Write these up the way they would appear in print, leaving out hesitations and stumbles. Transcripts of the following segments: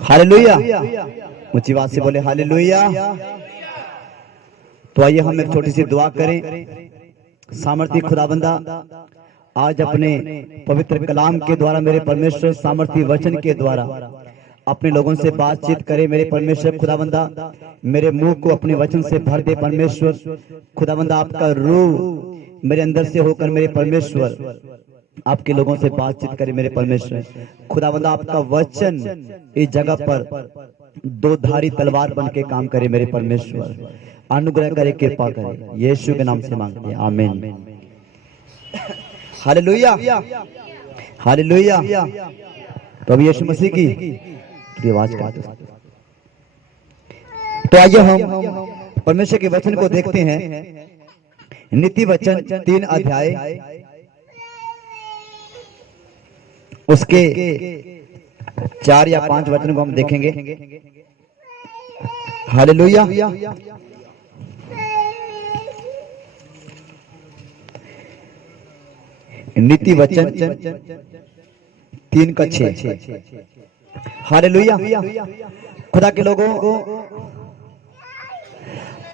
Hallelujah. ऊंची आवाज से बोले हालेलुया। तो आइए हम एक छोटी सी दुआ करें। सामर्थी खुदाबंदा, आज अपने पवित्र कलाम के द्वारा मेरे परमेश्वर सामर्थी वचन के द्वारा अपने लोगों से बातचीत करे। मेरे परमेश्वर खुदाबंदा, मेरे मुंह को अपने वचन से भर दे। परमेश्वर खुदाबंदा, आपका रूह मेरे अंदर से होकर मेरे परमेश्वर आपके लोगों से बातचीत करे। मेरे परमेश्वर खुदाबंदा, आपका वचन इस जगह पर दो धारी तलवार बन के काम करे। मेरे परमेश्वर अनुग्रह करे, कृपा करे, यीशु के नाम से मांगते हैं, आमीन। Hallelujah, hallelujah. प्रभु यीशु मसीह की आवाज का। तो आइए हम परमेश्वर के वचन को देखते हैं। नीति वचन 3 अध्याय उसके 4 या 5 वचन को हम देखेंगे। हालेलुया। नीति वचन 3 का 6। हालेलुया। खुदा के लोगों,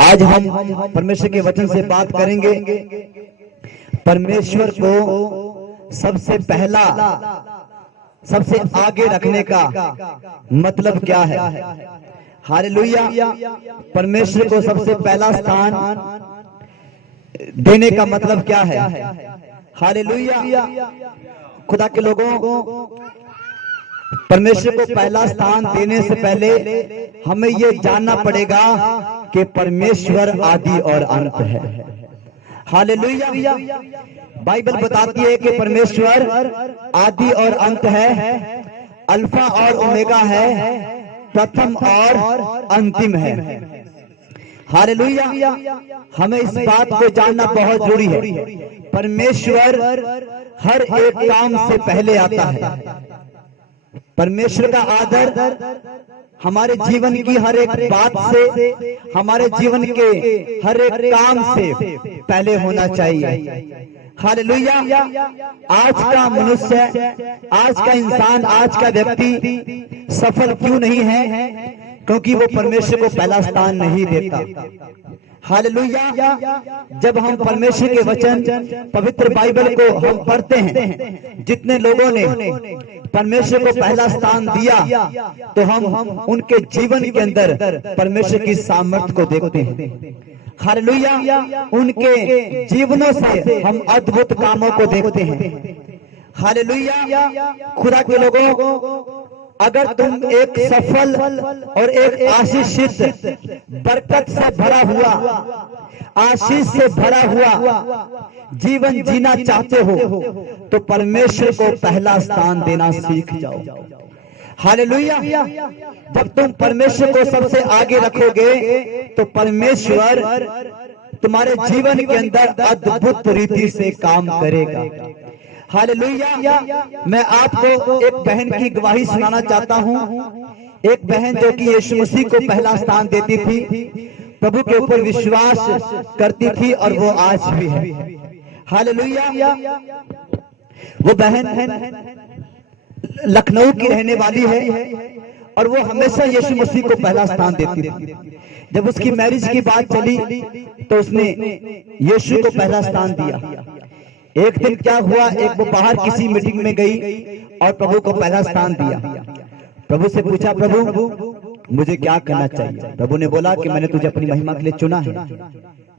आज हम परमेश्वर के वचन से बात करेंगे। परमेश्वर को सबसे पहला, सबसे आगे रखने का मतलब क्या है? हालेलुया। परमेश्वर को सबसे पहला स्थान देने का मतलब क्या है? हालेलुया। खुदा के लोगों, परमेश्वर को पहला स्थान देने से पहले हमें यह जानना पड़ेगा कि परमेश्वर आदि और अंत है। हालेलुया। बाइबल बताती है कि परमेश्वर आदि और अंत है, अल्फा और ओमेगा है, प्रथम और अंतिम है। हालेलुया। हमें इस बात को जानना बहुत जरूरी है। परमेश्वर हर एक काम से पहले आता है। परमेश्वर का आदर हमारे जीवन की हर एक बात से, हमारे जीवन के हर एक काम से पहले होना चाहिए। हालेलुया। आज का मनुष्य, आज का इंसान, आज का व्यक्ति सफल क्यों नहीं है? क्योंकि वो परमेश्वर को पहला स्थान नहीं देता। हालेलुया। जब हम परमेश्वर के वचन, पवित्र बाइबल को हम पढ़ते हैं, जितने लोगों ने परमेश्वर को पहला स्थान दिया, तो हम उनके जीवन के अंदर परमेश्वर की सामर्थ्य को देखते हैं। हालेलुया। उनके जीवनों से हम अद्भुत कामों को देखते हैं। हालेलुया। खुदा के लोगों, अगर तुम एक सफल और एक आशीषित, बरकत से भरा हुआ, आशीष से भरा हुआ जीवन जीना चाहते हो, तो परमेश्वर को पहला स्थान देना सीख जाओ। हालेलुया। जब तुम परमेश्वर को सबसे आगे रखोगे, तो परमेश्वर तुम्हारे जीवन के अंदर अद्भुत रीति से काम करेगा। हालेलुया। मैं आपको एक बहन की गवाही सुनाना चाहता हूँ। एक बहन जो कि यीशु मसीह को पहला स्थान देती थी, प्रभु के ऊपर विश्वास करती थी, और वो आज भी है। हालेलुया। वो बहन लखनऊ की रहने वाली है, और वो हमेशा यीशु मसीह को पहला स्थान देती थी। जब उसकी मैरिज की बात चली, तो उसने यीशु को पहला स्थान दिया। एक दिन क्या हुआ, एक वो बाहर किसी मीटिंग में गई और प्रभु को पहला स्थान दिया। प्रभु से पूछा, प्रभु मुझे क्या करना चाहिए? प्रभु ने बोला कि मैंने तुझे अपनी महिमा के लिए चुना है,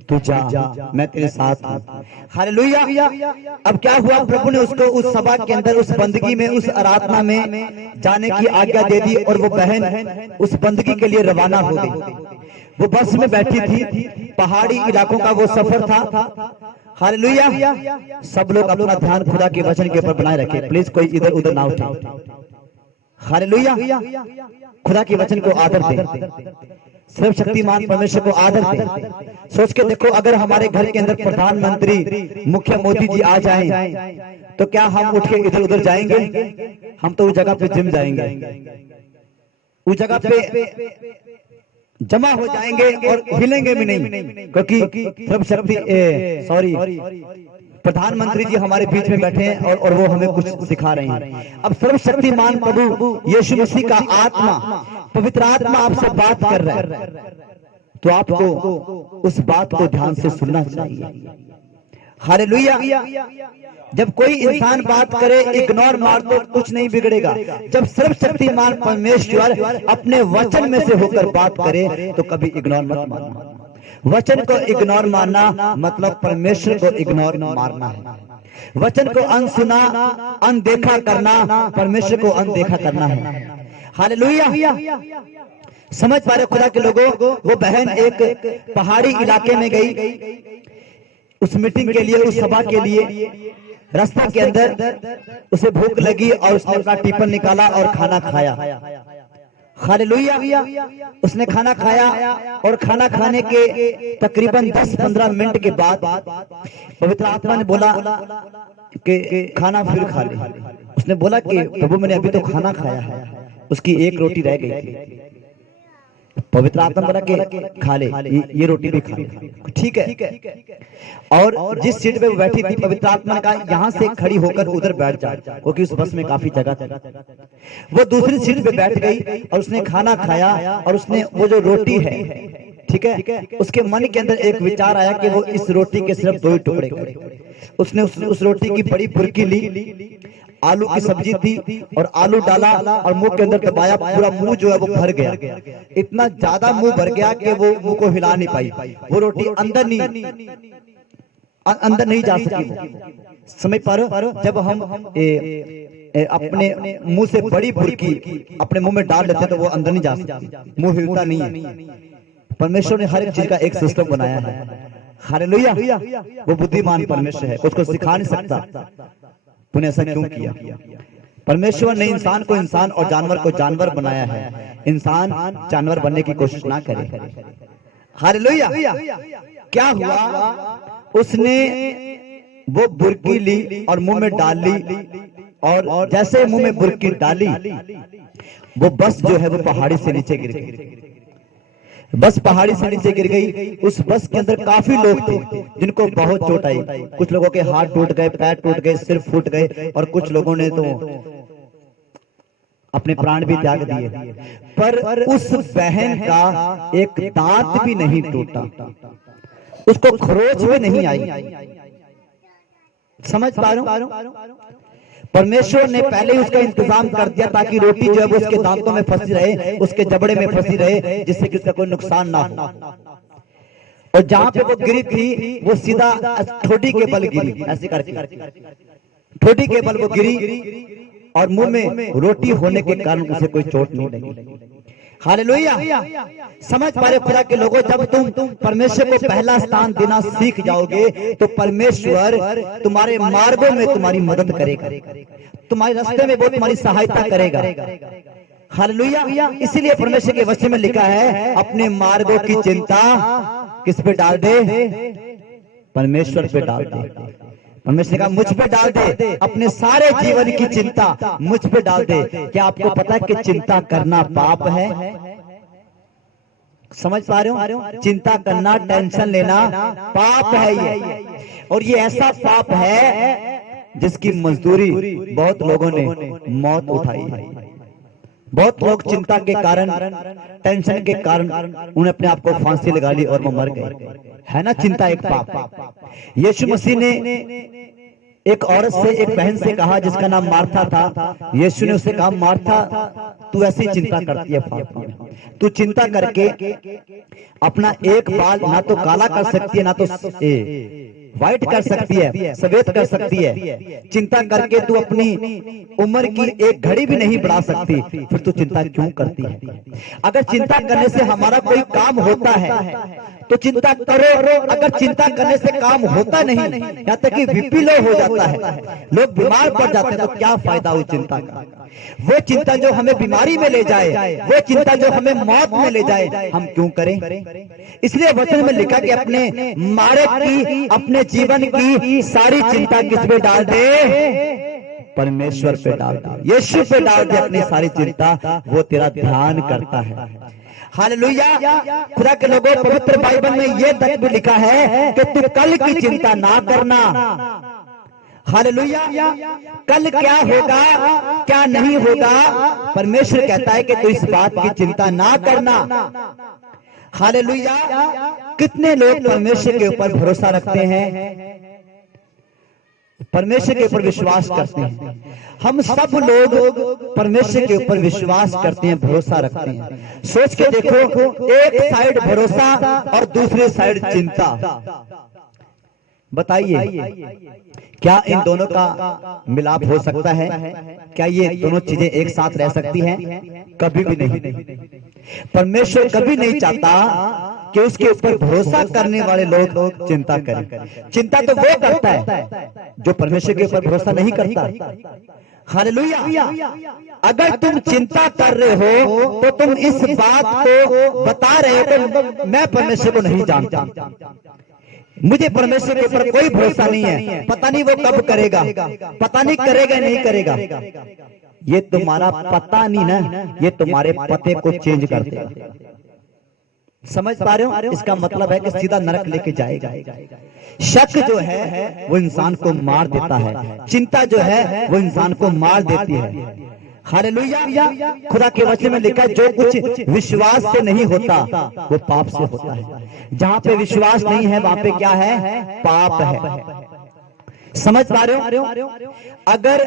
तू जा, मैं तेरे साथ हूँ। हालेलुया। अब क्या हुआ, प्रभु ने उसको उस सभा के अंदर, उस बंदगी में, उस आराधना में जाने की आज्ञा दे दी, और वो बहन उस बंदगी के लिए रवाना हो गई। वो बस में बैठी थी, पहाड़ी इलाकों का वो सफर था। हालेलुया। सब लोग अपना ध्यान खुदा के वचन के ऊपर बनाए रखें, प्लीज कोई इधर उधर ना उठे। हालेलुया। खुदा के वचन को आदर दे, सर्वशक्तिमान परमेश्वर को आदर दे। सोच के देखो, अगर हमारे घर के अंदर प्रधानमंत्री, मुख्य मोदी जी आ जाएं, तो क्या हम उठ के इधर उधर जाएंगे? हम तो उस जगह पे जिम जाएंगे, उस जगह पे जमा हो जाएंगे और हिलेंगे भी नहीं, क्योंकि सर्वशक्ति, सॉरी, प्रधानमंत्री जी हमारे बीच में बैठे हैं और वो हमें कुछ सिखा रहे हैं। अब सर्वशक्तिमान प्रभु यीशु मसीह का आत्मा, पवित्र आत्मा आपसे बात कर रहा है, तो आपको उस बात को ध्यान से सुनना चाहिए। हालेलुया। जब कोई इंसान बात करे इग्नोर मार दो, कुछ नहीं बिगड़ेगा। जब सर्वशक्तिमान परमेश्वर अपने वचन में से होकर बात करे तो कभी इग्नोर मत मारना। वचन को इग्नोर मारना मतलब परमेश्वर को इग्नोर मारना है। वचन को अनसुना, अनदेखा करना, परमेश्वर को अनदेखा करना है। हालेलुया। समझ पा रहे खुदा के लोगों? वो बहन एक पहाड़ी इलाके में गई उस मीटिंग के लिए, उस सभा के लिए। रास्ता के अंदर उसे भूख लगी और उसने अपना टिफिन निकाला और खाना खाया। हालेलुया। उसने खाना खाया और खाना खाने के तकरीबन 10-15 मिनट के बाद पवित्र आत्मा ने बोला कि खाना फिर खा ले। उसने बोला कि प्रभु मैंने अभी तो खाना खाया है, उसकी एक रोटी रह गई थी। पवित्र आत्मा बोला कि खा ले, ये रोटी भी खा ले। ठीक है। और जिस सीट पे वो बैठी थी, पवित्र आत्मा ने कहा यहाँ से खड़ी होकर उधर बैठ जा, क्योंकि उस बस में काफी जगह थी। वो दूसरी सीट पे बैठ गई और उसने खाना खाया और उसने वो जो रोटी है, ठीक है, उसके मन के अंदर एक विचार आया कि वो इस रोटी के सिर्फ 2 ही टुकड़े करे। उसने उस रोटी की बड़ी बुरकी ली, आलू की सब्जी थी और आलू डाला और मुंह के अंदर दबाया। पूरा मुंह जो है वो भर गया, इतना ज्यादा मुंह भर गया कि वो मुंह को हिला नहीं पाई। वो रोटी अंदर नहीं जा सकी। समझ पा रहे हो? जब हम अपने मुंह से बड़ी बुरकी अपने मुंह में डाल लेते तो वो अंदर नहीं जा सकती, मुंह हिलता नहीं है। परमेश्वर ने हर एक चीज का एक सिस्टम बनाया है। हालेलुया। वो बुद्धिमान परमेश्वर है, उसको सिखा नहीं सकता तूने ऐसा क्यों किया। परमेश्वर ने इंसान को इंसान और जानवर को जानवर बनाया है। इंसान जानवर बनने की कोशिश ना करे। हालेलुया। क्या हुआ? उसने वो बुरकी ली और मुंह में डाल ली, और जैसे मुंह में बुरकी डाली वो बस जो है वो पहाड़ी से नीचे गिर गई। बस पहाड़ी से नीचे गिर गई। उस बस के अंदर काफी लोग थे जिनको बहुत चोट आई। कुछ लोगों के हाथ टूट गए, पैर टूट गए, सिर फूट गए, और कुछ लोगों ने तो अपने प्राण भी त्याग दिए। पर उस बहन का एक दांत भी नहीं टूटा, उसको खरोच भी नहीं आई। समझ पा रहे हो? परमेश्वर ने पहले ही उसका इंतजाम कर दिया ताकि रोटी जो है वो उसके दांतों में फंसी रहे, उसके जबड़े में फंसी रहे, जिससे कि उसका कोई नुकसान ना हो। और जहां पे वो गिरी थी वो सीधा ठोडी के बल गिरी, ऐसे करके ठोडी के बल वो गिरी और मुंह में रोटी होने के कारण उसे कोई चोट नहीं लगी। हालेलुया। समझ पा रहे खुदा के लोगों? जब तुम परमेश्वर को पहला स्थान देना सीख जाओगे तो परमेश्वर तुम्हारे मार्गों में तुम्हारी मदद करेगा, तुम्हारे रास्ते में वो तुम्हारी सहायता करेगा। हालेलुया। इसीलिए परमेश्वर के वचन में लिखा है अपने मार्गों की चिंता किस पे डाल दे? परमेश्वर पे डाल दे। परमेश्वर का मुझ पे डाल दे, अपने सारे जीवन की चिंता मुझ पे डाल दे। क्या आपको पता है कि चिंता करना पाप है? समझ पा रहे हो? चिंता करना, टेंशन लेना पाप है ये, और ये ऐसा पाप है जिसकी मजदूरी बहुत लोगों ने मौत उठाई है। बहुत लोग चिंता के कारण, टेंशन के कारण उन्हें अपने आप को फांसी लगा ली और वो मर गए। है ना, चिंता एक पाप। यीशु मसीह ने एक औरत से, एक बहन से कहा जिसका नाम मार्था था। यीशु ने उससे कहा मार्था तू ऐसी चिंता करती है फालतू में, तू चिंता करके अपना एक बाल ना तो काला कर सकती है, ना तो व्हाइट कर सकती है, सफेद कर सकती है। चिंता करके तू अपनी उम्र की एक घड़ी भी नहीं बढ़ा सकती, फिर तू चिंता क्यों करती है? अगर चिंता करने से हमारा कोई काम होता है तो चिंता करो। अगर चिंता करने से काम होता नहीं, यहाँ तक कि बीपी लो हो जाता है, लोग बीमार पड़ जाते हैं, तो क्या फायदा हुई चिंता का? वो चिंता जो हमें बीमारी में ले जाए, वो चिंता जो हमें मौत में ले जाए, हम क्यों करें? इसलिए वचन में लिखा कि अपने मारे की, अपने जीवन की सारी चिंता किस पे डाल दे? परमेश्वर पे डाल दे, यीशु पे डाल दे अपनी सारी चिंता, वो तेरा ध्यान करता है। हालेलुया। खुदा के लोगों, पवित्र बाइबल में ये तक भी लिखा है कि तू कल की चिंता ना करना, हालेलुया। कल क्या होगा क्या नहीं होगा, परमेश्वर कहता है कि तू इस बात की चिंता ना करना। हालेलुया। कितने लोग परमेश्वर के ऊपर भरोसा रखते हैं, परमेश्वर के ऊपर विश्वास करते हैं। हम सब लोग परमेश्वर के ऊपर विश्वास करते हैं, भरोसा रखते हैं। सोच के देखो, एक साइड भरोसा और दूसरी साइड चिंता। बताइए क्या इन दोनों का मिलाप हो सकता है? क्या ये दोनों चीजें एक साथ रह सकती हैं? कभी भी नहीं। परमेश्वर कभी नहीं चाहता कि उसके ऊपर भरोसा करने वाले लोग चिंता करें। चिंता तो वो करता है जो परमेश्वर के ऊपर भरोसा नहीं करता। हालेलुया। अगर तुम चिंता कर रहे हो तो तुम इस बात को बता रहे हो, मैं परमेश्वर को नहीं जानता, मुझे परमेश्वर के ऊपर कोई भरोसा नहीं है, पता नहीं वो कब करेगा, पता नहीं करेगा नहीं करेगा। ये तुम्हारा पता नहीं ना, ये तुम्हारे पते को चेंज कर देगा। समझ पा रहे हो? इसका मतलब है कि सीधा नरक लेके जाएगा। शक जो है वो इंसान को मार देता है, चिंता जो है वो इंसान को मार देती है। हालेलुया। खुदा के वचन में लिखा है, जो कुछ विश्वास से नहीं होता वो पाप से होता है। जहां पे विश्वास नहीं है वहां पे क्या है? पाप है। समझ पा रहे हो? अगर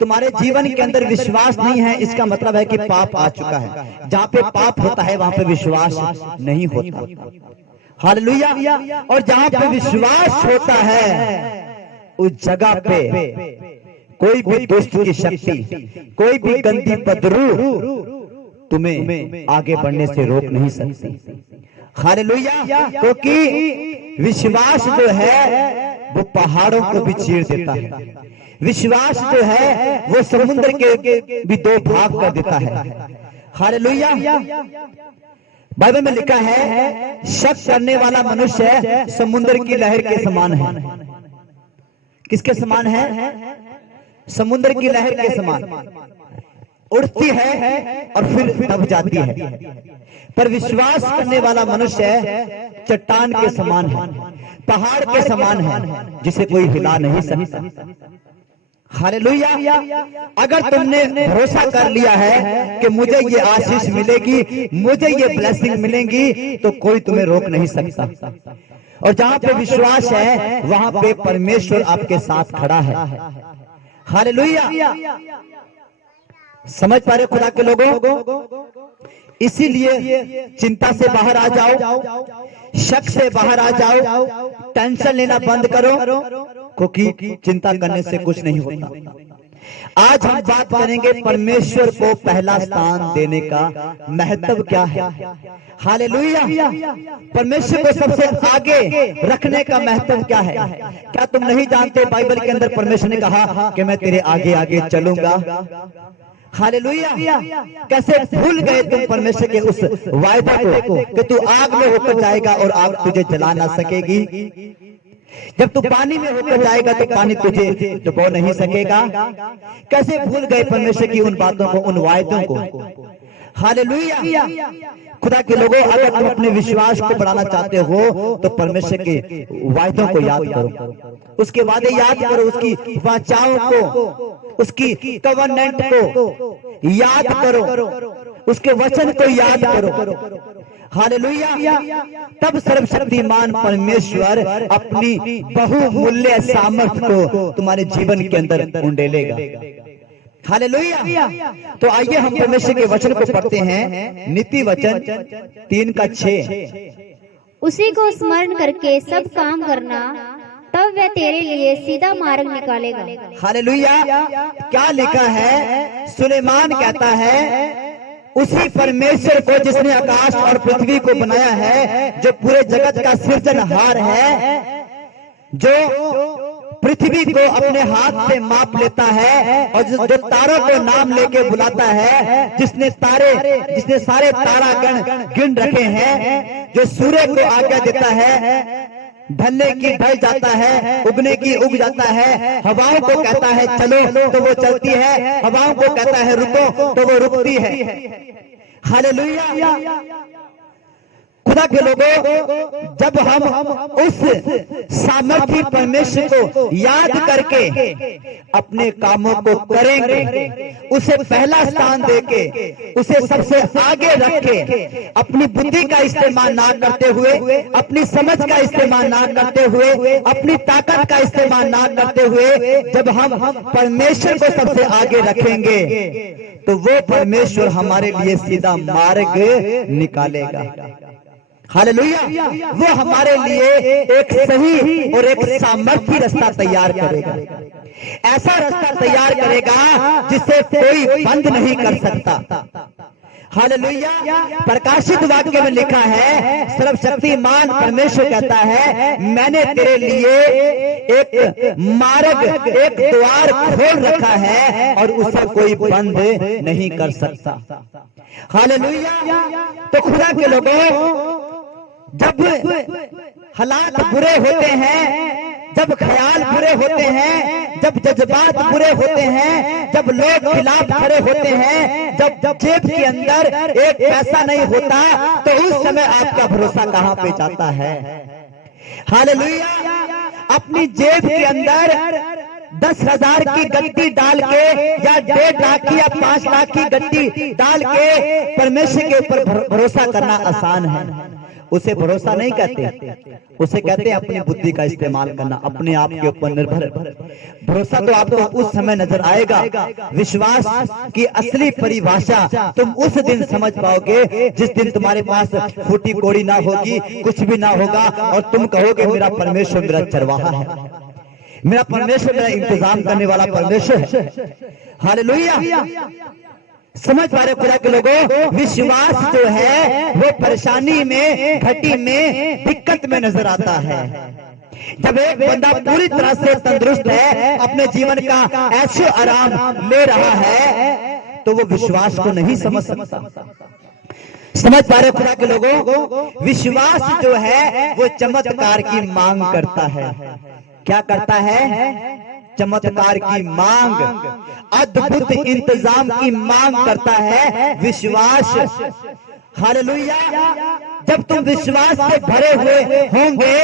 तुम्हारे जीवन के अंदर विश्वास नहीं है, इसका मतलब है कि पाप आ चुका है। जहां पे पाप होता है वहां पे विश्वास नहीं होता। हालेलुया। और जहां पे विश्वास होता है उस जगह पे कोई भी दुष्ट की शक्ति, कोई भी गंदी बदरू तुम्हें आगे बढ़ने से रोक नहीं सकती। हालेलुया। क्योंकि विश्वास जो है वो पहाड़ों को भी चीर देता है। विश्वास जो है वो समुद्र के भी दो भाग कर देता है। हालेलुया। बाइबल में लिखा है, शक करने वाला मनुष्य समुद्र की लहर के समान है। किसके समान है? समुद्र की लहर के समान। उठती है और फिर दब जाती है। पर विश्वास करने वाला मनुष्य चट्टान के समान है, पहाड़ के समान है, जिसे कोई हिला नहीं सकता। हालेलुया। अगर तुमने भरोसा कर लिया है कि मुझे ये आशीष मिलेगी, मुझे ये ब्लेसिंग मिलेंगी, तो कोई तुम्हें रोक नहीं सकता। और जहां पे विश्वास है वहां पे परमेश्वर आपके साथ खड़ा है। हालेलुया। समझ पा रहे खुदा के लोगों? इसीलिए चिंता से बाहर आ जाओ, शक से बाहर आ जाओ, टेंशन लेना बंद करो, क्योंकि चिंता करने से कुछ नहीं होता। आज हम बात करेंगे परमेश्वर को पहला स्थान देने का महत्व क्या है। हालेलुया। परमेश्वर को सबसे आगे रखने का महत्व क्या है? क्या तुम नहीं जानते बाइबल के अंदर परमेश्वर ने कहा कि मैं तेरे आगे आगे चलूंगा। हालेलुया। कैसे भूल गए तुम परमेश्वर के उस वायदा को कि तू आग में होकर जाएगा और आग तुझे जला ना सकेगी। जब तू पानी में होकर जाएगा तो पानी तुझे डुबो नहीं सकेगा। कैसे भूल गए परमेश्वर की उन बातों को, उन वायदों को। हालेलुया। खुदा के लोगों, अगर तुम अपने विश्वास को बढ़ाना चाहते हो तो परमेश्वर के वायदों को याद करो, उसके वादे याद करो, उसकी वाचाओं को, उसकी कवनेंट को याद करो, उसके वचन को याद करो। हालेलुया। तब सर्वशक्तिमान परमेश्वर अपनी बहुमूल्य सामर्थ को तुम्हारे जीवन के अंदर उंडेलेगा। हालेलुया। तो आइए हम परमेश्वर के वचन को पढ़ते हैं। नीति वचन 3:6। उसी को स्मरण करके सब काम करना, तब वह तेरे लिए सीधा मार्ग निकालेगा। हालेलुया। क्या लिखा है? सुलेमान कहता है, उसी परमेश्वर को जिसने आकाश और पृथ्वी को बनाया है, जो पूरे जगत का सृजनहार है, जो पृथ्वी को अपने हाथ से माप लेता है और जो तारों को नाम लेके बुलाता है, जिसने सारे तारागण गिन रखे हैं, जो सूर्य को आज्ञा देता है, ढलने की ढल जाता है, उगने की उग जाता है, हवाओं को कहता है चलो तो वो चलती है, हवाओं को कहता है रुको तो वो रुकती है। हालेलुया। खुदा के लोगों, जब हम उस सामर्थ्य परमेश्वर को याद करके अपने कामों को करेंगे, उसे पहला स्थान देके, उसे सबसे आगे रख के, अपनी बुद्धि का इस्तेमाल ना करते हुए, अपनी समझ का इस्तेमाल ना करते हुए, अपनी ताकत का इस्तेमाल ना करते हुए, जब हम परमेश्वर को सबसे आगे रखेंगे तो वो परमेश्वर हमारे लिए सीधा मार्ग निकालेगा। हालेलुया। वो हमारे लिए एक सही और एक सामर्थ्य रास्ता तैयार करेगा। ऐसा रास्ता तैयार करेगा जिसे कोई बंद नहीं कर सकता। हालेलुया। प्रकाशित वाक्य में लिखा है, सर्वशक्तिमान परमेश्वर कहता है, मैंने तेरे लिए एक मार्ग, एक द्वार खोल रखा है और उसे कोई बंद नहीं कर सकता। हालेलुया। तो खुदा के लोगों, जब हालात बुरे होते हैं, जब ख्याल बुरे होते हैं, जब जज्बात बुरे होते हैं, जब लोग खिलाफ खड़े होते हैं, जब जेब के अंदर एक पैसा नहीं होता, तो उस समय आपका भरोसा कहां पे जाता है? हालेलुया। अपनी जेब के अंदर 10,000 की गड्डी डाल के या 1.5 लाख की या 5 लाख की गड्डी डाल के परमेश्वर के ऊपर भरोसा करना आसान है। उसे भरोसा नहीं कहते, उसे कहते हैं अपनी बुद्धि का इस्तेमाल करना, अपने आप के ऊपर निर्भर। भरोसा तो आपको उस समय नजर आएगा। विश्वास की असली परिभाषा तुम उस दिन समझ पाओगे जिस दिन तुम्हारे पास फूटी कोड़ी ना होगी, कुछ भी ना होगा, और तुम कहोगे मेरा परमेश्वर मेरा चरवाहा है, मेरा परमेश्वर मेरा इंतजाम करने वाला परमेश्वर है। हालेलुया। समझ पा रहे खुदा के लोगों, विश्वास जो है वो परेशानी में, घटी में, दिक्कत में नजर आता है। जब एक बंदा पूरी तरह से तंदुरुस्त है, अपने जीवन का ऐशो आराम ले रहा है, तो वो विश्वास को नहीं समझ सकता। समझ पा रहे खुदा के लोगों, विश्वास जो है वो चमत्कार की मांग करता है। क्या करता है? चमत्कार की मांग, अद्भुत इंतजाम की मांग करता है विश्वास। हालेलुया। जब तुम विश्वास से भरे हुए होंगे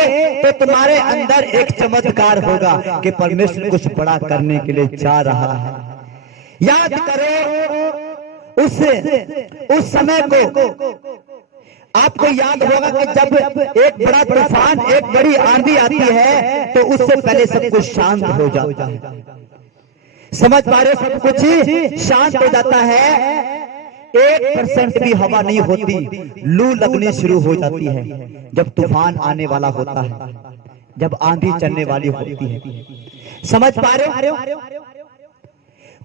तो तुम्हारे अंदर एक चमत्कार होगा कि परमेश्वर कुछ बड़ा करने के लिए जा रहा है। याद करो उस समय को, आपको याद होगा कि जब एक बड़ा तूफान, एक बड़ी आंधी आती है तो उससे पहले सब कुछ शांत हो जाता है। समझ पा रहे, सब कुछ शांत हो जाता है। 1% भी हवा नहीं होती, लू लगनी शुरू हो जाती है जब तूफान आने वाला होता है, जब आंधी चलने वाली होती है। समझ पा रहे हो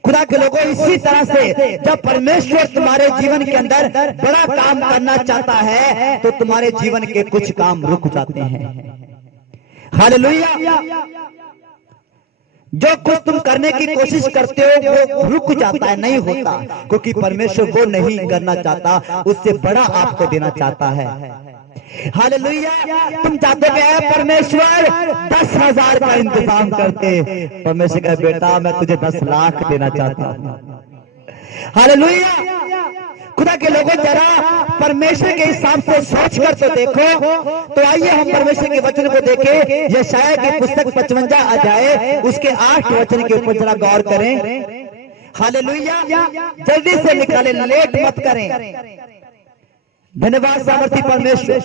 खुदा के लोगों, इसी तरह से जब परमेश्वर तुम्हारे जीवन के अंदर बड़ा काम करना चाहता है तो तुम्हारे जीवन के कुछ काम रुक जाते हैं। हालेलुया। जो कुछ तुम करने की कोशिश करते हो वो रुक जाता है, नहीं होता, क्योंकि परमेश्वर वो नहीं करना चाहता, उससे बड़ा आपको देना चाहता है। हालेलुया। तुम चाहते हैं परमेश्वर 10,000 का इंतजाम करते, परमेश्वर का बेटा मैं तुझे 10 लाख देना चाहता हूं। हालेलुया। खुदा के लोगों, जरा परमेश्वर के हिसाब से सोच कर तो देखो। तो आइए हम परमेश्वर के वचन को देखें। यशायाह की पुस्तक 55 अध्याय उसके 8 वचन के ऊपर जरा गौर करें। हालेलुया। जल्दी से निकालें, लेट मत करें। धन्यवाद सामर्थी परमेश्वर।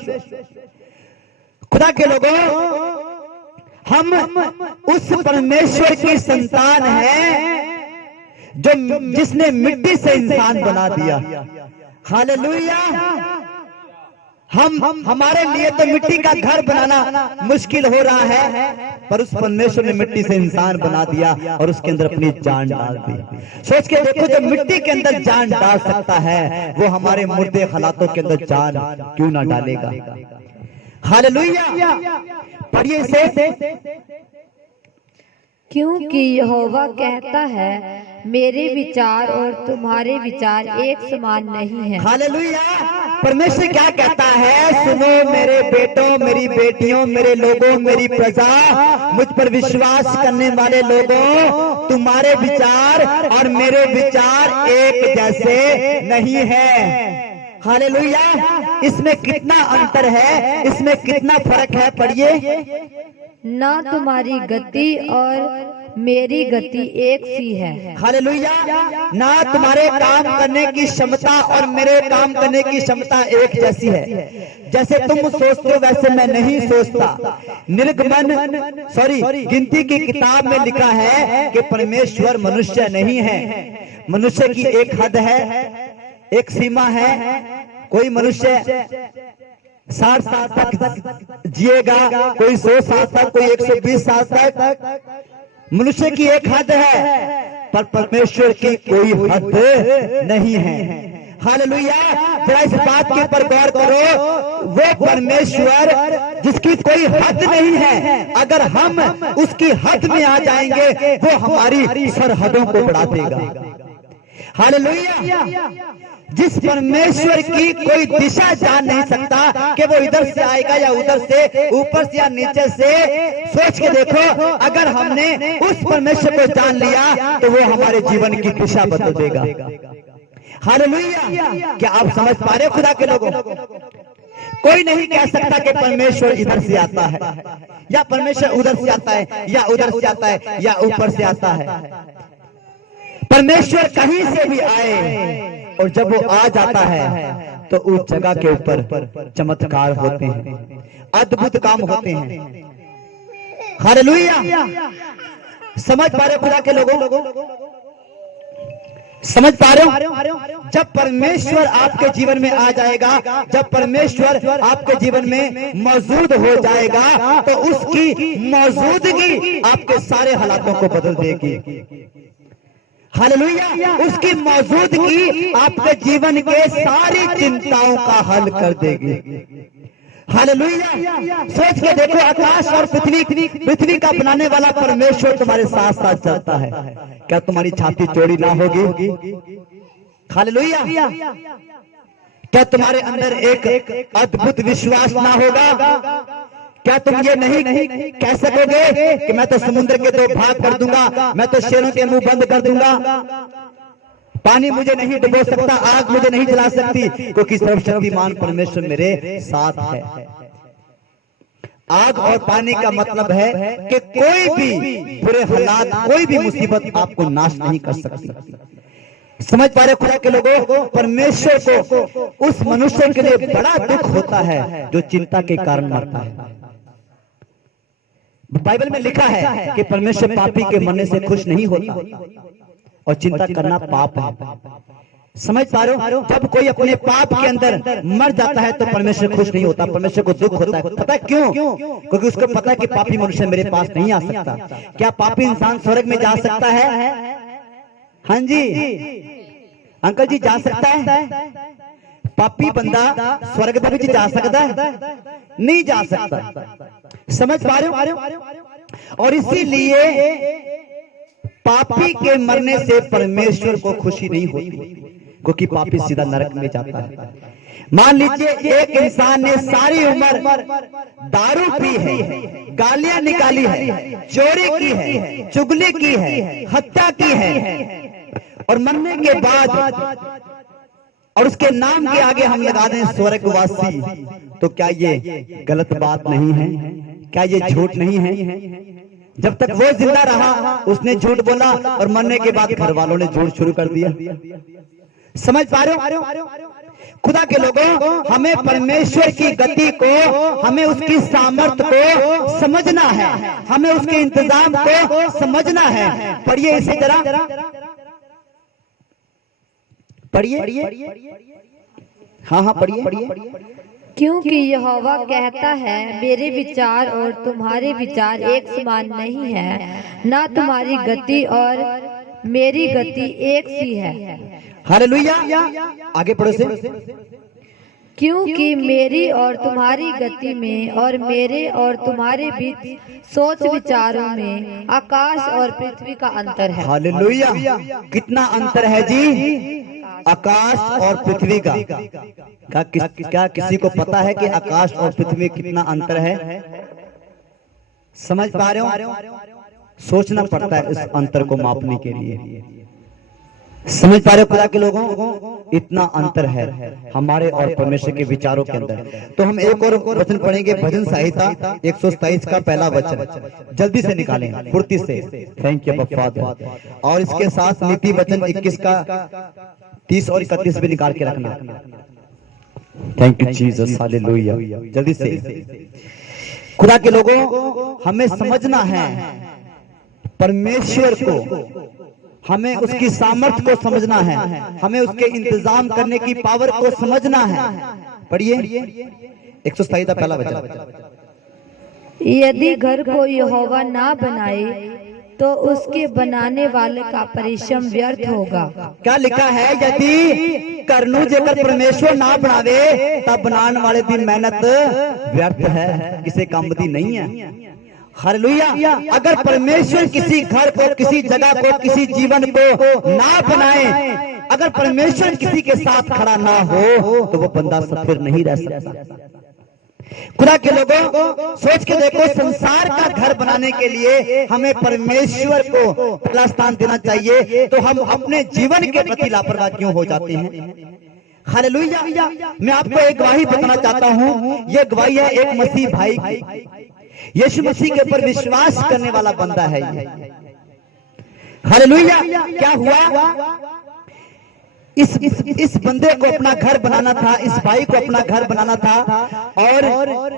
खुदा के लोगों, हम उस परमेश्वर की संतान हैं जो जिसने मिट्टी से इंसान बना दिया। हालेलुया। हमारे लिए तो मिट्टी का घर बनाना मुश्किल हो रहा है, पर उस परमेश्वर ने मिट्टी से इंसान बना दिया और उसके अंदर अपनी जान डाल दी। सोच के देखो, जब मिट्टी के अंदर जान डाल सकता है, वो हमारे मुर्दे हालातों के अंदर जान क्यों ना डालेगा। हालेलुया। पढ़िए इसे। क्योंकि यहोवा कहता है, मेरे विचार और तुम्हारे विचार एक समान नहीं है। हालेलुया। परमेश्वर क्या कहता है? सुनो मेरे बेटों, मेरी बेटियों, मेरे लोगों, मेरी प्रजा, मुझ पर विश्वास करने वाले लोगों, तुम्हारे विचार और मेरे विचार एक जैसे नहीं है। हालेलुया। इसमें कितना अंतर है, इसमें कितना फर्क है, पढ़िए। ना तुम्हारी गति और मेरी गति एक सी है। हालेलुया। ना तुम्हारे काम करने की क्षमता और मेरे काम करने की क्षमता एक जैसी है। जैसे तुम सोचते हो वैसे मैं नहीं सोचता। गिनती की किताब में लिखा है कि परमेश्वर मनुष्य नहीं है। मनुष्य की एक हद है, एक सीमा है। कोई मनुष्य 60 साल तक जिएगा, कोई 100 साल तक, कोई 120 साल तक। मनुष्य की एक हद है, पर परमेश्वर की कोई हद नहीं है। हालेलुया। जरा इस बात के ऊपर गौर करो। वो परमेश्वर जिसकी कोई हद नहीं है, अगर हम उसकी हद में आ जाएंगे वो हमारी सरहदों को बढ़ा देगा। हालेलुया। जिस परमेश्वर की कोई दिशा जान नहीं सकता कि वो इधर से आएगा या उधर से, ऊपर से या नीचे से, सोच के देखो, अगर हमने उस परमेश्वर को जान लिया तो वो हमारे जीवन की दिशा बदल देगा। हालेलुया। क्या आप समझ पा रहे हो खुदा के लोगों? कोई नहीं कह सकता कि परमेश्वर इधर से आता है या परमेश्वर उधर से आता है या उधर से आता है या ऊपर से आता है। परमेश्वर कहीं से भी आए और जब वो आ जाता है तो उस जगह के ऊपर चमत्कार होते हैं, अद्भुत काम होते हैं। हालेलुया। समझ पा रहे हो खुदा के लोगों? समझ पा रहे हो? जब परमेश्वर आपके जीवन में आ जाएगा, जब परमेश्वर आपके जीवन में मौजूद हो जाएगा तो उसकी मौजूदगी आपके सारे हालातों को बदल देगी। हालेलुया। उसकी मौजूदगी आपके जीवन के सारी चिंताओं का हल कर देगी। हालेलुया। सोच के देखो, आकाश और पृथ्वी का बनाने वाला परमेश्वर तुम्हारे साथ साथ चलता है। क्या तुम्हारी छाती चौड़ी ना होगी? हालेलुया। क्या तुम्हारे अंदर एक अद्भुत विश्वास ना होगा? क्या तुम ये नहीं कह सकोगे कि मैं तो समुद्र के 2 भाग कर दूंगा, मैं तो शेरों के मुंह बंद कर दूंगा, पानी मुझे नहीं डुबो सकता, आग मुझे नहीं जला सकती, क्योंकि सर्वशक्तिमान परमेश्वर मेरे साथ है। आग और पानी का मतलब है कि कोई भी बुरे हालात, कोई भी मुसीबत आपको नाश नहीं कर सकती। समझ पा रहे खुदा के लोगों? परमेश्वर को उस मनुष्य के लिए बड़ा दुख होता है जो चिंता के कारण मरता है। बाइबल में लिखा है कि परमेश्वर पापी के मरने से खुश नहीं होता और चिंता करना पाप है। समझ पा रहे हो? जब कोई अपने पाप के अंदर मर जाता है तो परमेश्वर खुश नहीं होता, परमेश्वर को दुख होता है। पता है क्यों? क्योंकि उसको पता है कि पापी मनुष्य मेरे पास नहीं आ सकता। क्या पापी इंसान स्वर्ग में जा सकता है? हाँ जी अंकल जी, जा सकता है? पापी बंदा स्वर्ग में भी जा सकता है? नहीं जा सकता। समझ पा रहे हो? और इसीलिए पापी के मरने से परमेश्वर को खुशी नहीं होती, क्योंकि पापी सीधा नरक में जाता है। मान लीजिए एक इंसान ने सारी उम्र दारू पी है, गालियां निकाली है, चोरी की है, चुगली की है, हत्या की है, और मरने के बाद और उसके नाम के आगे हम लगा दें स्वर्गवासी, तो क्या ये गलत बात नहीं है? क्या ये झूठ नहीं है? जब तक वो जिंदा रहा उसने झूठ बोला और मरने के बाद घर वालों ने झूठ शुरू कर दिया। समझ पा रहे हो? खुदा के लोगों, हमें परमेश्वर की गति को, हमें उसकी सामर्थ्य को समझना है, हमें उसके इंतजाम को समझना है। पढ़िए इसे जरा, पढ़िए। हाँ पढ़िए। क्योंकि यहोवा कहता है, मेरे विचार और तुम्हारे विचार एक समान नहीं है, ना तुम्हारी गति और मेरी गति एक सी है। हालेलुया। आगे पढ़ो से। क्योंकि मेरी और तुम्हारी गति में और मेरे और तुम्हारे बीच सोच विचारों में आकाश और पृथ्वी का अंतर है। हालेलुया। कितना अंतर है जी? आकाश और पृथ्वी का। क्या किसी को पता है कि आकाश और पृथ्वी में कितना अंतर है? समझ पा रहे हो? सोचना पड़ता है इस अंतर को मापने के लिए। समझ पा रहे हो खुदा के लोगों, इतना अंतर है हमारे और परमेश्वर के विचारों के अंदर। तो हम एक और वचन पढ़ेंगे, भजन संहिता 127 का पहला वचन, जल्दी से निकालें फुर्ती से। Thank you father. और इसके साथ नीति वचन 21 का 30 और 31 भी निकाल के रखना। Thank you Jesus, hallelujah. जल्दी से खुदा के लोगों, हमें समझना है परमेश्वर को, हमें उसकी सामर्थ्य को समझना है, हमें उसके इंतजाम करने की पावर को समझना है। पढ़िए 127 का पहला वचन। यदि घर को यहोवा ना बनाए तो उसके बनाने वाले का परिश्रम व्यर्थ होगा। क्या लिखा है? यदि करनू जेकर परमेश्वर ना बनावे तब बनाने वाले की मेहनत व्यर्थ है, किसी काम दी नहीं है। हालेलुया। अगर परमेश्वर किसी घर को, किसी जगह को, किसी जीवन को ना बनाए, अगर परमेश्वर किसी के साथ खड़ा ना हो तो वो बंदा सफल नहीं रह सकता। खुदा के लोगों, सोच के देखो, संसार का घर बनाने के लिए हमें परमेश्वर को पहला स्थान देना चाहिए, तो हम अपने जीवन के प्रति लापरवाह क्यों हो जाते हैं? हालेलुया। मैं आपको एक गवाही बताना चाहता हूँ। ये गवाही है एक मसीह भाई की। यीशु मसीह के ऊपर विश्वास करने वाला बंदा है ये। हालेलुया। क्या हुआ? इस बंदे को अपना घर बनाना था, इस भाई को अपना घर बनाना था, और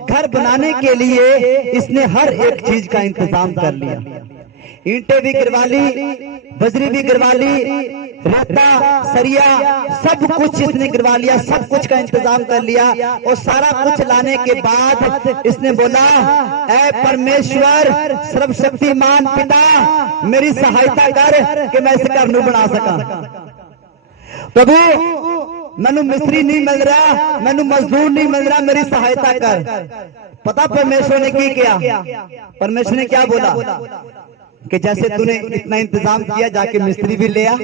घर बनाने के लिए इसने हर एक चीज का इंतजाम कर लिया। ईंटें भी गिरवा ली, बजरी भी गिरवा ली, रेता, सरिया, सब कुछ इसने गिरवा लिया, सब कुछ का इंतजाम कर लिया। और सारा कुछ लाने के बाद इसने बोला, ऐ परमेश्वर सर्वशक्तिमान पिता, मेरी सहायता कर कि मैं इस घर नूं बना सका। प्रभु, मैनू मिस्त्री नहीं मिल रहा, मैनू मजदूर नहीं मिल रहा, मेरी सहायता कर। पता परमेश्वर ने की किया? परमेश्वर ने क्या बोला कि जैसे तूने इतना इंतजाम किया, जाके मिस्त्री भी ले आ।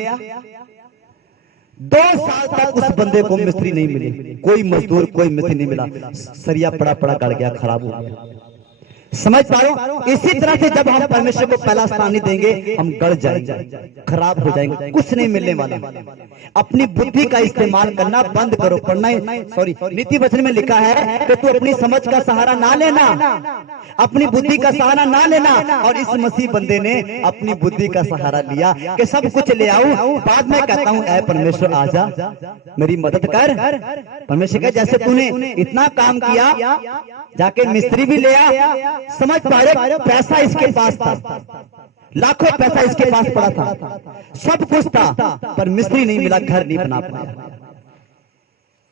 2 साल तक उस बंदे को मिस्त्री नहीं मिली, कोई मजदूर, कोई मिस्त्री नहीं मिला। सरिया पड़ा पड़ा गड़ गया, खराब हो गया। समझ पा रहे हो? इसी तरह से जब हम परमेश्वर को पहला स्थान नहीं देंगे, हम गड़ जाएंगे, खराब हो जाएंगे, कुछ नहीं मिलने वाला। अपनी बुद्धि का इस्तेमाल करना बंद करो। पढ़ना, सॉरी, नीति वचन में लिखा है कि तू अपनी समझ का सहारा ना लेना, अपनी बुद्धि का सहारा ना लेना। और इस मसीह बंदे ने अपनी बुद्धि का सहारा लिया कि सब कुछ ले आऊं, बाद में कहता हूं ऐ परमेश्वर आजा, मेरी मदद कर। परमेश्वर कहे जैसे तूने इतना काम किया, जाके मिस्त्री भी ले आ। समझ पा रहे? पैसा इसके पास था, लाखों पैसा इसके पास पड़ा था, सब कुछ था, पर मिस्त्री नहीं मिला, घर नहीं बना पाया।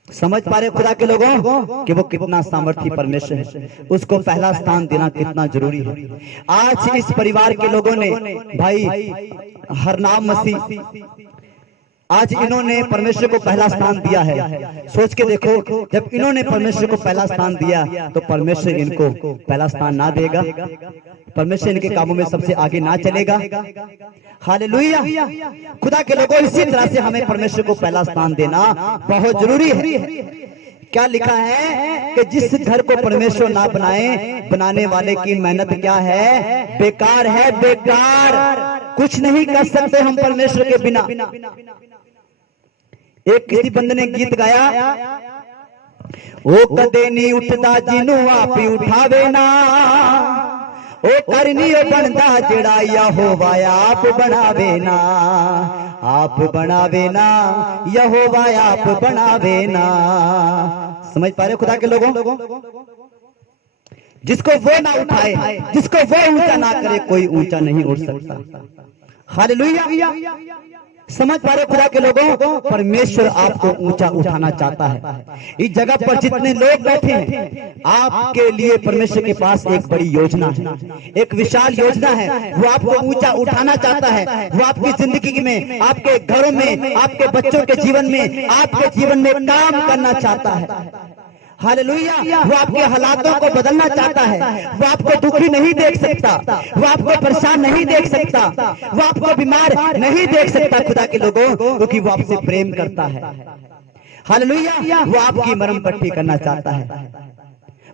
समझ पा रहे खुदा के लोगों कि वो कितना सामर्थी परमेश्वर है, उसको पहला स्थान देना कितना जरूरी है। आज इस परिवार के लोगों ने, भाई हरनाम मसीह, आज इन्होंने परमेश्वर को पहला स्थान दिया है। सोच के देखो, जब इन्होंने परमेश्वर को पहला स्थान दिया तो परमेश्वर इनको पहला स्थान ना देगा? परमेश्वर इनके कामों में सबसे आगे ना चलेगा? हालेलुया। खुदा के लोगों, इसी तरह से हमें परमेश्वर को पहला स्थान देना बहुत जरूरी है। क्या लिखा है कि जिस घर को परमेश्वर ना बनाए, बनाने वाले की मेहनत क्या है? बेकार है, बेकार। कुछ नहीं कर सकते हम परमेश्वर के बिना। एक किसी बंदे ने गीत गाया, ओ कदे नहीं उठता जिनू आप ही उठावे ना, ओ करनी बनदा जेड़ा यहोवा आप बनावे ना, आप बनावे ना, यहोवा आप बनावे ना। समझ पा रहे खुदा के लोगों? जिसको वो ना उठाए, जिसको वो ऊंचा ना करे, कोई ऊंचा नहीं उठ सकता। हालेलुया। समझ पा रहे खुदा के लोगों, परमेश्वर आपको ऊंचा उठाना चाहता है। इस जगह पर जितने लोग बैठे हैं, आपके लिए परमेश्वर के पास एक बड़ी योजना है, एक विशाल योजना है। वो आपको ऊंचा उठाना चाहता है। वो आपकी जिंदगी में, आपके घरों में, आपके बच्चों के जीवन में, आपके जीवन में काम करना चाहता है। हालेलुया। वो आपके हालातों को बदलना चाहता है। वो आपको दुखी नहीं देख सकता, वो आपको परेशान नहीं देख सकता, वो आपको बीमार नहीं देख सकता खुदा के लोगों, क्योंकि वो आपसे प्रेम करता है। हालेलुया। वो आपकी मरहम पट्टी करना चाहता है।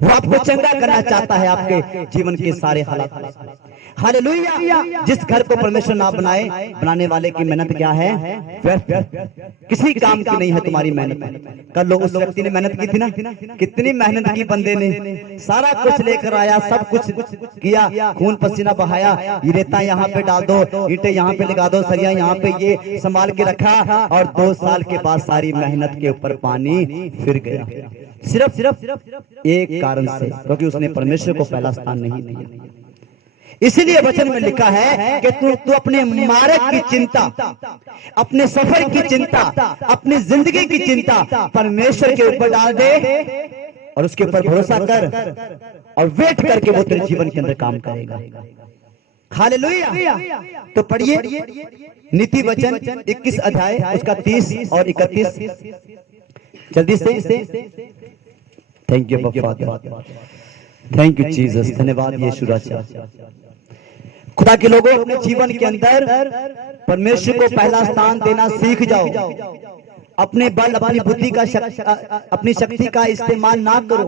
वो आपको चंगा करना चाहता है आपके जीवन के सारे हालात में। हालेलुया। जिस घर को परमेश्वर ना बनाए, बनाने वाले की मेहनत क्या है? व्यर्थ। किसी काम की नहीं है तुम्हारी मेहनत। कल लोग उस व्यक्ति ने मेहनत की थी ना, कितनी मेहनत की बंदे ने, सारा कुछ लेकर आया, सब कुछ किया, खून पसीना बहाया, ये रेता यहाँ पे डाल दो, ईंटें यहाँ पे लगा दो, सरिया यहाँ पे, ये संभाल के रखा, और 2 साल के बाद सारी मेहनत के ऊपर पानी फिर गया। सिर्फ एक कारण से, क्योंकि उसने परमेश्वर को पहला स्थान नहीं दिया। इसीलिए वचन में लिखा है कि तू अपने मार्ग की चिंता, अपने सफर की चिंता, अपनी जिंदगी की चिंता परमेश्वर के ऊपर डाल दे और उसके ऊपर भरोसा कर और वेट करके वो तेरे जीवन के अंदर काम करेगा। हालेलुया। तो पढ़िए नीति वचन 21 अध्याय उसका 30 और 31 जल्दी से। Thank you father, thank you Jesus, धन्यवाद यीशु राजा। खुदा के लोगों, अपने जीवन के अंदर परमेश्वर को पहला स्थान देना सीख जाओ। अपने बल, अपनी बुद्धि का अपनी शक्ति का इस्तेमाल ना करो।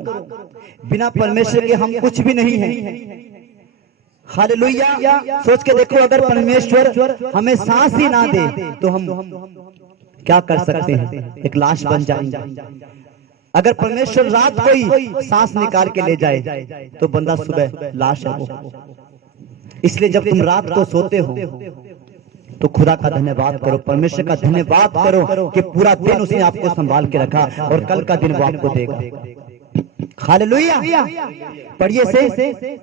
बिना परमेश्वर के हम कुछ भी नहीं हैं। हालेलुया। सोच के देखो, अगर परमेश्वर हमें सांस ही ना दे तो हम क्या कर सकते हैं? एक लाश बन जाएंगे। अगर परमेश्वर रात को ही सांस निकाल के ले जाए तो बंदा सुबह लाश है वो। इसलिए जब तुम रात को सोते हो तो खुदा का धन्यवाद करो, परमेश्वर का धन्यवाद करो कि पूरा दिन उसने आपको संभाल के रखा और कल का दिन वो आपको देगा। हालेलुया। पढ़िए से।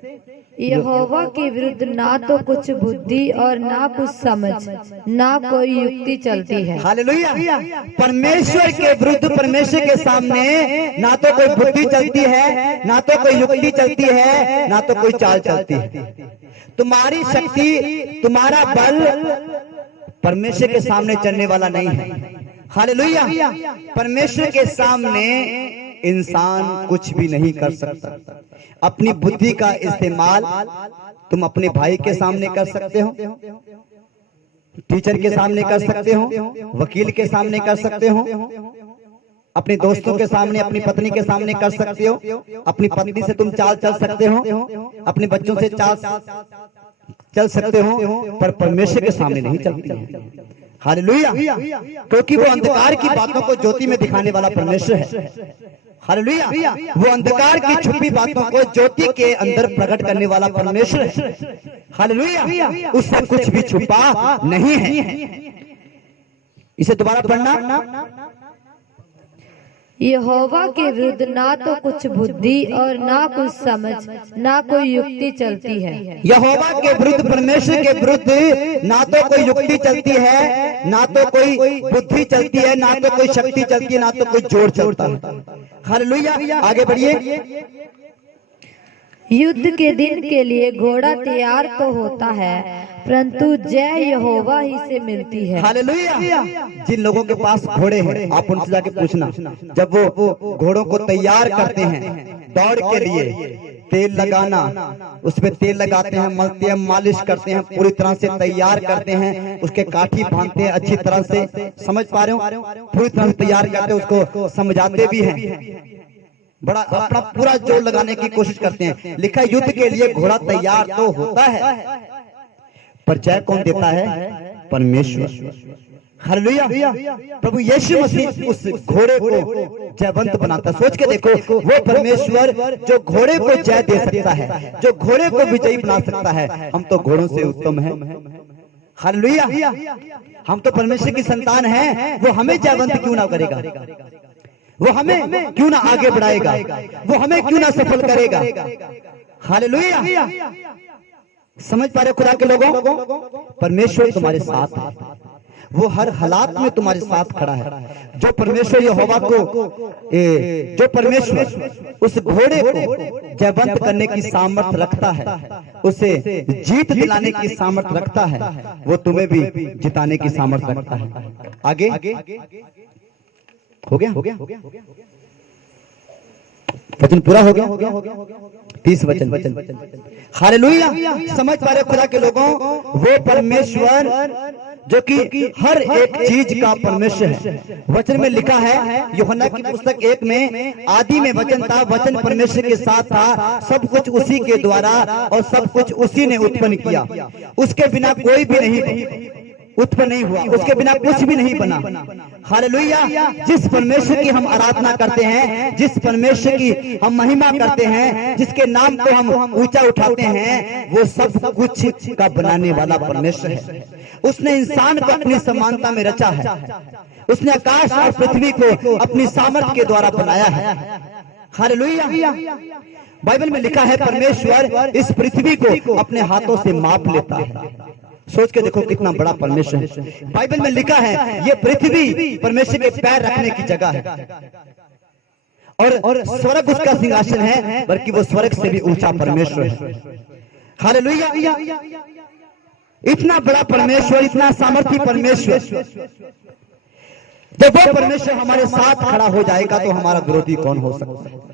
यहोवा के विरुद्ध ना तो कुछ बुद्धि और ना कुछ समझ, ना कोई युक्ति चलती है। हालेलुया। परमेश्वर के विरुद्ध, परमेश्वर के सामने ना तो कोई बुद्धि चलती है, ना तो कोई युक्ति चलती है, ना तो कोई चाल चलती है। तुम्हारी शक्ति, तुम्हारा बल परमेश्वर के सामने चलने वाला नहीं है। हालेलुया। परमेश्वर के सामने इंसान कुछ भी नहीं कर सकता। अपनी बुद्धि का इस्तेमाल तुम अपने भाई के सामने कर सकते हो, टीचर के सामने कर सकते हो, वकील के सामने कर सकते हो, अपने दोस्तों के सामने, अपनी पत्नी के सामने कर सकते हो, अपनी पत्नी से तुम चाल चल सकते हो, अपने बच्चों से चाल चल सकते हो, पर परमेश्वर के सामने नहीं चलती है। हालेलुया। क्योंकि वो अंधकार की बातों को ज्योति में दिखाने वाला परमेश्वर है। हालेलुया। वो अंधकार की छुपी बातों को ज्योति के अंदर प्रकट करने वाला परमेश्वर है। हालेलुया। उससे कुछ भी छुपा नहीं है। इसे दोबारा पढ़ना। यहोवा के विरुद्ध ना तो कुछ बुद्धि और ना कुछ समझ, ना कोई युक्ति चलती है। यहोवा के विरुद्ध, परमेश्वर के विरुद्ध ना तो कोई युक्ति चलती है, ना तो कोई बुद्धि चलती है, ना तो कोई शक्ति चलती है, ना तो कोई जोर चलता है। हालेलुया। आगे बढ़िए। युद्ध के दिन के लिए घोड़ा तैयार तो होता है, परंतु जय यहोवा ही से मिलती है। हालेलुया। जिन लोगों के पास घोड़े हैं, आप उनसे जाके पूछना, जब वो घोड़ों को तैयार करते हैं दौड़ के लिए, तेल लगाना, उसमें तेल लगाते हैं, मलते हैं, मालिश करते हैं, पूरी तरह से तैयार करते हैं, उसके काठी बांधते हैं अच्छी तरह से। समझ पा रहे हो? पूरी तरह से तैयार करते हैं, उसको समझाते भी हैं, बड़ा अपना पूरा जोर लगाने की कोशिश करते हैं। लिखा युद्ध के लिए घोड़ा तैयार तो होता है, पर जय कौन देता है? परमेश्वर। हालेलुया। प्रभु यीशु मसीह उस घोड़े को जयवंत बनाता। सोच के देखो, वो परमेश्वर जो घोड़े को जय दे सकता है, जो घोड़े को विजयी बना सकता है, हम तो घोड़ों से उत्तम हैं। हालेलुया। हम तो परमेश्वर की संतान हैं, वो हमें जयवंत क्यों ना करेगा? वो हमें क्यों ना आगे बढ़ाएगा? वो हमें क्यों ना सफल करेगा? हालेलुया। समझ पा रहे खुदा के लोगों? परमेश्वर तुम्हारे साथ है, वो हर हालात में तुम्हारे साथ खड़ा है। जो परमेश्वर यहोवा को, जो परमेश्वर उस घोड़े को जयवंत करने की सामर्थ रखता है, उसे जीत दिलाने की सामर्थ रखता है, वो तुम्हें भी जिताने की सामर्थ रखता है। आगे हो गया? वचन पूरा हो गया। 30 वचन। हालेलुया। समझ पा रहे खुदा के लोगों, वो परमेश्वर जो कि हर एक चीज का परमेश्वर है। वचन में लिखा है यूहन्ना की पुस्तक 1 में, आदि में वचन था, वचन परमेश्वर के साथ था, सब कुछ उसी के द्वारा और सब कुछ उसी ने उत्पन्न किया, उसके बिना कोई भी नहीं उत्पन्न नहीं हुआ, उसके बिना कुछ भी नहीं बना। हालेलुया। जिस परमेश्वर की हम आराधना करते हैं, जिस परमेश्वर की हम महिमा करते हैं, जिसके नाम को हम ऊंचा उठाते हैं, वो सब कुछ का बनाने वाला परमेश्वर है। उसने इंसान को अपनी समानता में रचा है। उसने आकाश और पृथ्वी को अपनी सामर्थ्य के द्वारा बनाया है। हालेलुया। बाइबल में लिखा है परमेश्वर इस पृथ्वी को अपने हाथों से माप लेता है। सोच के देखो कितना बड़ा परमेश्वर है। बाइबल में लिखा है ये पृथ्वी परमेश्वर के पैर रखने की जगह है, और स्वर्ग उसका सिंहासन है, बल्कि वो स्वर्ग से भी ऊंचा परमेश्वर है। हालेलुया। इतना बड़ा परमेश्वर, इतना सामर्थी परमेश्वर, जब वो परमेश्वर हमारे साथ खड़ा हो जाएगा तो हमारा विरोधी कौन हो सकता है।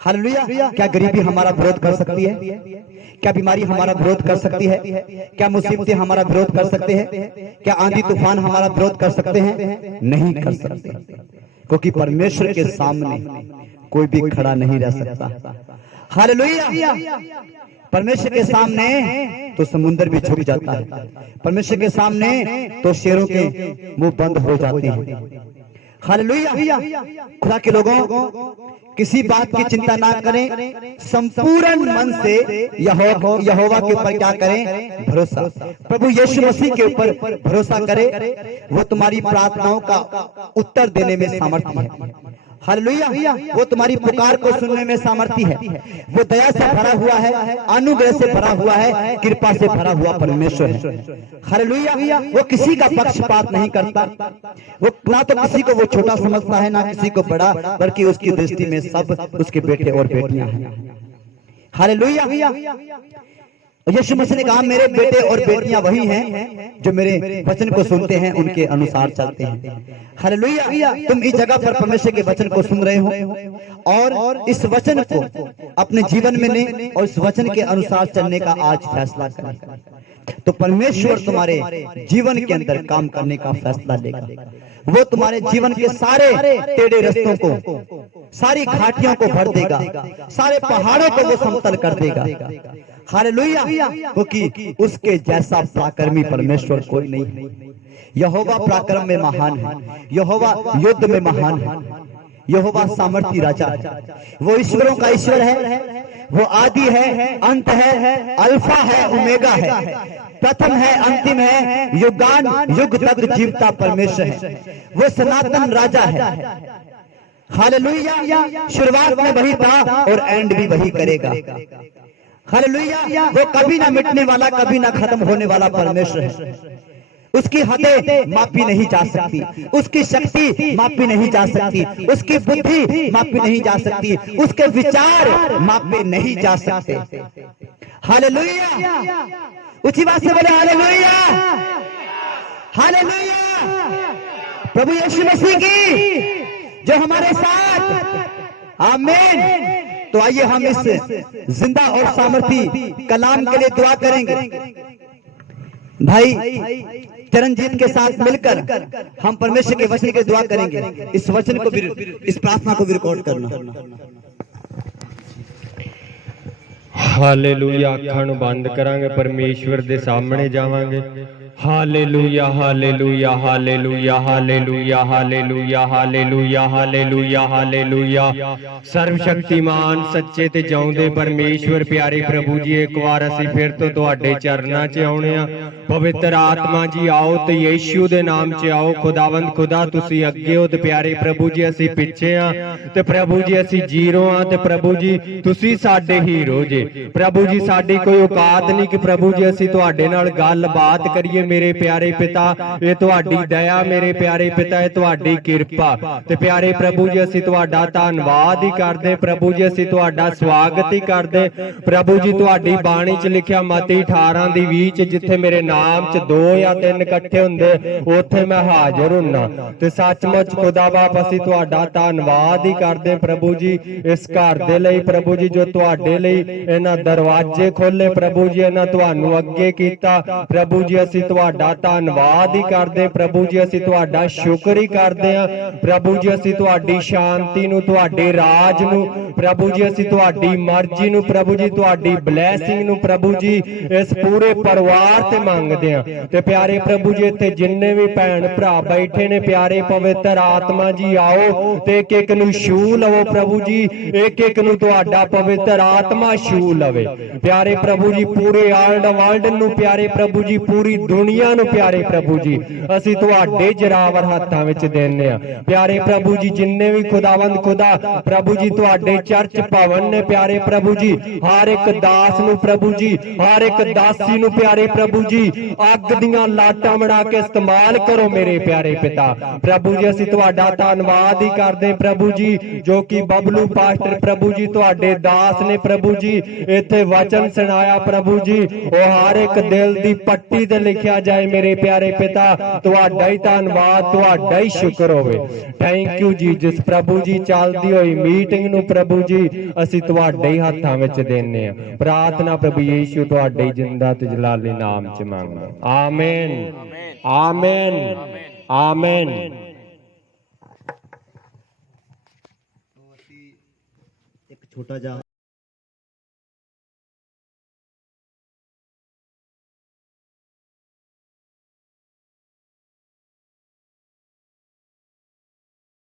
हालेलुया। क्या गरीबी हमारा विरोध कर सकती है? क्या बीमारी हमारा विरोध कर सकती है? क्या मुसीबतें हमारा विरोध कर सकते हैं? क्या आंधी तूफान हमारा विरोध कर सकते हैं? नहीं कर सकते, क्योंकि परमेश्वर के सामने कोई भी खड़ा नहीं रह सकता। हालेलुया। परमेश्वर के सामने तो समुद्र भी झुक जाता है, परमेश्वर के सामने तो शेरों के मुंह बंद हो जाते हैं। हालेलुया। खुदा के लोगों, किसी बात की चिंता ना करें, संपूर्ण मन से यहोवा के ऊपर क्या करें? भरोसा। प्रभु यीशु मसीह के ऊपर भरोसा करें। वो तुम्हारी प्रार्थनाओं का उत्तर देने में सामर्थ्य है। हालेलुया। वो तुम्हारी पुकार को सुनने में सामर्थ्य है। वो दया से भरा हुआ है, अनुग्रह से भरा हुआ है, कृपा से भरा हुआ परमेश्वर है। हालेलुया। वो किसी का पक्षपात नहीं करता। वो ना तो किसी को वो छोटा समझता है, ना किसी को बड़ा, बल्कि उसकी दृष्टि में सब उसके बेटे और बेटियां हैं। हालेलुया। यीशु मसीह ने कहा मेरे बेटे और बेटियां वही हैं जो मेरे वचन को सुनते हैं, उनके अनुसार चलते हैं। हालेलुया। तुम इस जगह पर परमेश्वर के वचन को सुन रहे हो और इस वचन को अपने जीवन में लें और इस वचन के अनुसार चलने का आज फैसला करें, तो परमेश्वर तुम्हारे जीवन के अंदर काम करने का फैसला लेगा। वो तुम्हारे जीवन के सारे टेढ़े रास्तों को, सारी घाटियों को भर देगा, सारे पहाड़ों को वो समतल कर देगा। हालेलुया। क्योंकि उसके जैसा पराक्रमी परमेश्वर कोई नहीं है। यहोवा पराक्रम में महान है, यहोवा युद्ध में महान है, यहोवा सामर्थी राजा है। वो ईश्वरों का ईश्वर है, वो आदि है, अंत है, अल्फा है, ओमेगा है, प्रथम है, अंतिम है, युगान युग तक जीवता परमेश्वर है। वो सनातन राजा है। हालेलुया। शुरुआत में वही था और एंड भी वही करेगा। हालेलुया। वो कभी ना मिटने वाला, कभी ना खत्म होने वाला परमेश्वर है। उसकी हदें मापी नहीं जा सकती, उसकी शक्ति मापी नहीं जा सकती, उसकी बुद्धि मापी नहीं जा सकती, उसके विचार मापे नहीं जा सकते। हालेलुया। ऊंची बात से बोले हालेलुया। हालेलुया। प्रभु यीशु मसीह की जो हमारे साथ। आमीन। तो आइए हम इस जिंदा और सामर्थी कलाम के लिए दुआ करेंगे। भाई चरणजीत के साथ मिलकर हम परमेश्वर के वचन के दुआ करेंगे। इस वचन को भी, इस प्रार्थना को भी रिकॉर्ड करना। हालेलुया। अखां नूं बंद करांगे, परमेश्वर दे सामने जावांगे। हालेलुया। हालेलुया। हालेलुया। हालेलुया। हालेलुया। हालेलुया। हालेलुया। हालेलुया। सर्वशक्तिमान सच्चे ते जिਉਂਦੇ परमेश्वर प्यारे प्रभु जी, एक बार असीं फिर तो तुहाडे चरनां 'च आउणे आ। पवित्र आत्मा जी आओ ते यीशु दे नाम 'च आओ। खुदावंद खुदा तुसीं अगे हो ते प्यारे प्रभु जी असीं पिछे आ ते प्रभु जी असीं जीरो आ ते प्रभु जी तुसीं साडे हीरो जे। प्रभु जी साडी कोई औकात नहीं कि प्रभु जी असीं तुहाडे नाल गल बात करिए, ਮੇਰੇ ਪਿਆਰੇ ਪਿਤਾ ਇਹ ਤੁਹਾਡੀ ਦਇਆ, ਮੇਰੇ ਪਿਆਰੇ ਪਿਤਾ ਇਹ ਤੁਹਾਡੀ ਕਿਰਪਾ। ਤੇ ਪਿਆਰੇ ਪ੍ਰਭੂ ਜੀ ਅਸੀਂ ਤੁਹਾਡਾ ਧੰਨਵਾਦ ਹੀ ਕਰਦੇ, ਪ੍ਰਭੂ ਜੀ ਅਸੀਂ ਤੁਹਾਡਾ ਸਵਾਗਤ ਹੀ ਕਰਦੇ। ਪ੍ਰਭੂ ਜੀ ਤੁਹਾਡੀ ਬਾਣੀ 'ਚ ਲਿਖਿਆ ਮਤੀ 18 ਦੀ 20 'ਚ ਜਿੱਥੇ ਮੇਰੇ ਨਾਮ 'ਚ 2 ਜਾਂ 3 ਇਕੱਠੇ ਹੁੰਦੇ ਉੱਥੇ ਮੈਂ ਹਾਜ਼ਰ ਹੁੰਨਾ। ਤੇ ਸੱਚਮੁੱਚ ਖੁਦਾ ਬਾਪ ਅਸੀਂ ਤੁਹਾਡਾ ਧੰਨਵਾਦ ਹੀ ਕਰਦੇ ਪ੍ਰਭੂ ਜੀ ਇਸ ਘਰ ਦੇ ਲਈ, ਪ੍ਰਭੂ ਜੀ ਜੋ ਤੁਹਾਡੇ ਲਈ ਇਹਨਾਂ ਦਰਵਾਜ਼ੇ ਖੋਲੇ, ਪ੍ਰਭੂ ਜੀ ਇਹਨਾਂ ਤੁਹਾਨੂੰ ਅੱਗੇ ਕੀਤਾ। ਪ੍ਰਭੂ ਜੀ ਅਸੀਂ ਤੁਹਾਡਾ ਧੰਨਵਾਦ ਹੀ ਕਰਦੇ, ਪ੍ਰਭੂ ਜੀ ਅਸੀਂ ਤੁਹਾਡਾ ਸ਼ੁਕਰ ਹੀ ਕਰਦੇ ਹਾਂ। ਪ੍ਰਭੂ ਜੀ ਅਸੀਂ ਤੁਹਾਡੀ ਸ਼ਾਂਤੀ ਨੂੰ, ਤੁਹਾਡੇ ਰਾਜ ਨੂੰ, ਪ੍ਰਭੂ ਜੀ ਅਸੀਂ ਤੁਹਾਡੀ ਮਰਜ਼ੀ ਨੂੰ, ਪ੍ਰਭੂ ਜੀ ਤੁਹਾਡੀ ਬਲੇਸਿੰਗ ਨੂੰ ਪ੍ਰਭੂ ਜੀ ਇਸ ਪੂਰੇ ਪਰਿਵਾਰ ਤੇ ਮੰਗਦੇ ਹਾਂ। ਤੇ ਪਿਆਰੇ ਪ੍ਰਭੂ ਜੀ ਇੱਥੇ ਜਿੰਨੇ ਵੀ ਭੈਣ ਭਰਾ ਬੈਠੇ ਨੇ ਪਿਆਰੇ ਪਵਿੱਤਰ ਆਤਮਾ ਜੀ ਆਓ ਤੇ ਇੱਕ ਇੱਕ ਨੂੰ ਛੂ ਲਵੋ ਪ੍ਰਭੂ ਜੀ, ਇੱਕ ਇੱਕ ਨੂੰ ਤੁਹਾਡਾ ਪਵਿੱਤਰ ਆਤਮਾ ਛੂ ਲਵੇ। ਪਿਆਰੇ ਪ੍ਰਭੂ ਜੀ ਪੂਰੇ ਆਲਡ ਵਰਲਡ ਨੂੰ, ਪਿਆਰੇ ਪ੍ਰਭੂ ਜੀ ਪੂਰੀ ਦੁਨੀਆ ਨੂੰ ਪਿਆਰੇ ਪ੍ਰਭੂ ਜੀ ਅਸੀਂ ਤੁਹਾਡੇ ਜਰਾਵਰ ਹੱਥਾਂ ਵਿੱਚ ਦੇਨੇ ਆ। ਪਿਆਰੇ ਪ੍ਰਭੂ ਜੀ ਜਿੰਨੇ ਵੀ ਖੁਦਾਵੰਦ ਖੁਦਾ ਪ੍ਰਭੂ ਜੀ ਤੁਹਾਡੇ ਚਰਚ ਭਵਨ ਨੇ ਪਿਆਰੇ ਪ੍ਰਭੂ ਜੀ ਹਰ ਇੱਕ ਦਾਸ ਨੂੰ ਪ੍ਰਭੂ ਜੀ, ਹਰ ਇੱਕ ਦਾਸੀ ਨੂੰ ਪਿਆਰੇ ਪ੍ਰਭੂ ਜੀ ਅੱਗ ਦੀਆਂ ਲਾਟਾਂ ਬਣਾ ਕੇ ਇਸਤੇਮਾਲ ਕਰੋ ਮੇਰੇ ਪਿਆਰੇ ਪਿਤਾ। ਪ੍ਰਭੂ ਜੀ ਅਸੀਂ ਤੁਹਾਡਾ ਧੰਨਵਾਦ ਹੀ ਕਰਦੇ ਪ੍ਰਭੂ ਜੀ ਜੋ ਕਿ ਬਬਲੂ ਪਾਸਟਰ ਪ੍ਰਭੂ ਜੀ ਤੁਹਾਡੇ ਦਾਸ ਨੇ ਪ੍ਰਭੂ ਜੀ ਇੱਥੇ ਵਚਨ ਸੁਣਾਇਆ ਪ੍ਰਭੂ ਜੀ ਉਹ ਹਰ ਇੱਕ ਦਿਲ ਦੀ ਪੱਟੀ ਤੇ ਲਿਖਿਆ ਜਾਏ ਮੇਰੇ ਪਿਆਰੇ ਪਿਤਾ। ਤੁਹਾਡਾ ਹੀ ਧੰਨਵਾਦ, ਤੁਹਾਡਾ ਹੀ ਸ਼ੁਕਰ ਹੋਵੇ। Thank you Jesus. ਪ੍ਰਭੂ ਜੀ ਚੱਲਦੀ ਹੋਈ ਮੀਟਿੰਗ ਨੂੰ ਪ੍ਰਭੂ ਜੀ ਅਸੀਂ ਤੁਹਾਡੇ ਹੀ ਹੱਥਾਂ ਵਿੱਚ ਦੇਨੇ ਆ। ਪ੍ਰਾਰਥਨਾ ਪ੍ਰਭੂ ਯੀਸ਼ੂ ਤੁਹਾਡੇ ਹੀ ਜਿੰਦਾ ਤੇ ਜਲਾਲੀ ਨਾਮ ਚ ਮੰਗਦਾ। ਆਮੀਨ ਆਮੀਨ ਆਮੀਨ। ਇੱਕ ਛੋਟਾ ਜਿਹਾ